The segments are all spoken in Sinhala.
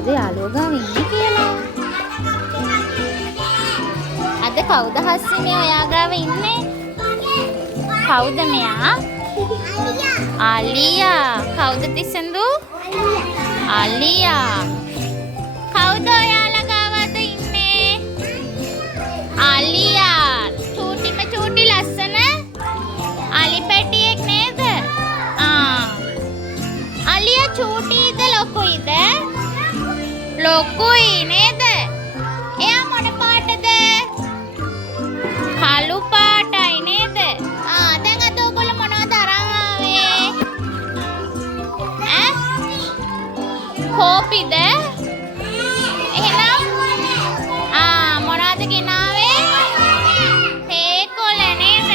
කවුද යාළුවෝ ගාව ඉන්නේ කියලා. අද කවුද හස්සේ මේ ඔයා ගාව ඉන්නේ? කවුද මෙයා? ආලියා. කවුද තිසඳු? ආලියා. කවුද ඔයාලා ගාව අද ඉන්නේ? ආලියා. චූටි ලස්සන අලි පැටියෙක් නේද? ආලියා චූටිද ලොකුයිද? ලොකුයි නේද? එයා මොන පාටද? කළු පාටයි නේද? දැන් අද ඔයගොල්ලෝ මොනවද අරන් ආවේ? කෝපිද? එහෙනම් මොනවද ගෙනාවේ? තේකොළ නේද?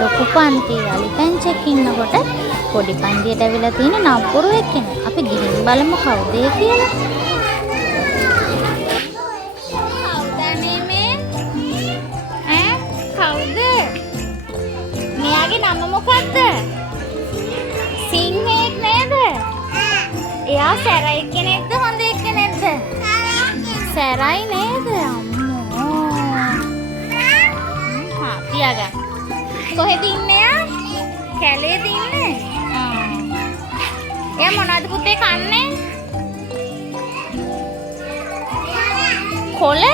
ලොකු පන්තියේ අලි පැංචෙක් ඉන්නකොට පොඩි පන්තියට ඇවිල්ලා තියෙන නපුරුවෙක් කෙනෙක්. අපි ගිහින් බලමු කවුද ඒ කියලා. කවුදනේ මේ? කවුද? මෙයාගේ නම මොකද්ද? සිංහෙක් නේද? එයා සැරයි කෙනෙක්ද හොඳ කෙනෙක්ද? සැරයි නේද? අම්මෝ. පියාගන්න. කොහෙද ඉන්නේ යා? කැලේද ඉන්නේ? එයා මොනවද පුතේ කන්නේ? කොළ?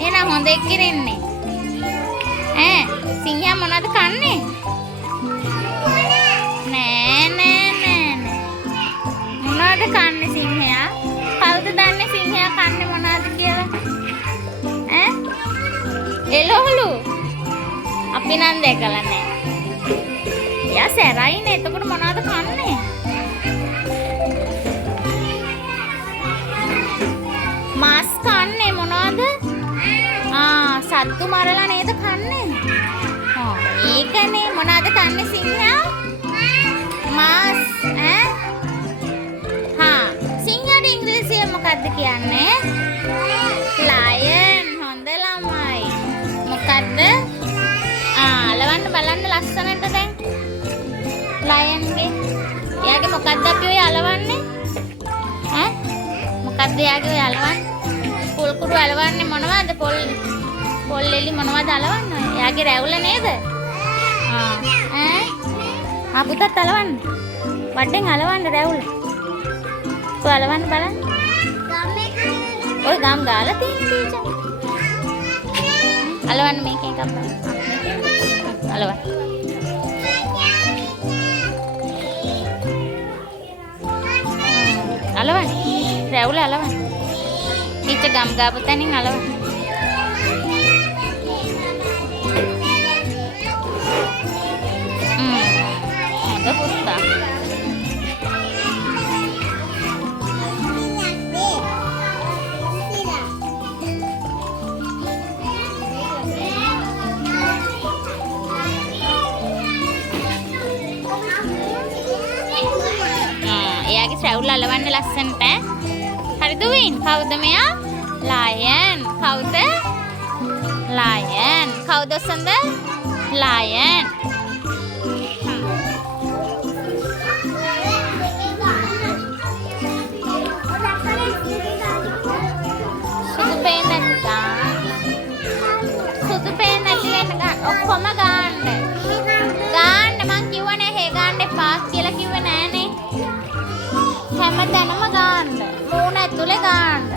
එහෙනම් හොඳ එක්කිරෙන්නේ. සිංහයා මොනවද කන්නේ? නෑ. මොනවද කන්නේ සිංහයා? කවුද දන්නේ සිංහයා කන්නේ මොනවද කියලා? එළවලු. අපි නම් දැකලා නැහැ. එයා සැරයිනේ. එතකොට මොනවද කන්නේ? මාස් කන්නේ මොනවද? සත්තු මරලා නේද කන්නේ? ඒකනේ මොනවද කන්නේ සිංහයා? මාස්. සිංහට ඉංග්‍රීසියෙන් මොකද්ද කියන්නේ? ලයන්. හොඳ ළමයි. මොකද්ද? අලවන්න බලන්න ලස්සනට දැන්. ලයන්ගේ. එයාගේ මොකද්ද අපි ඔය අලවන්නේ? මොකද්ද එයාගේ ඔය අලවන්නේ? පොල් කුඩු අලවන්නේ මොනවද? පොල් එලි මොනවද අලවන්නේ? එයාගේ රැවුල නේද? පුතත් අලවන්න. වඩෙන් අලවන්න රැවුල. ඔය අලවන්න බලන්න. ඔය ගම් ගාලා තියෙන තීචා. අලවන්න මේක එකක් බලන්න. අලවන්න. අලවන්න. රැවුල අලවන්න. ඊට ගම් ගාපු තැනින් අලවන්න. හොඳ පුතා. එයාගේ ශ්‍රැවුල් අලවන්න ලස්සනට. හරි දුවින්. කවුද මෙයා? ලයන්. කවුද? ලයන්. කවුද සඳ? ලයන්. සුදු පේන නැති ගන්න. සුදු පේන නැති වෙන ගන්න. ඔක්කොම ගන්න. ගන්න මං කිව්වනේ හේ ගන්න එපා කියලා කිව්වේ නෑනේ. හැමතැනම ගන්න. මූණ ඇතුලේ ගන්න.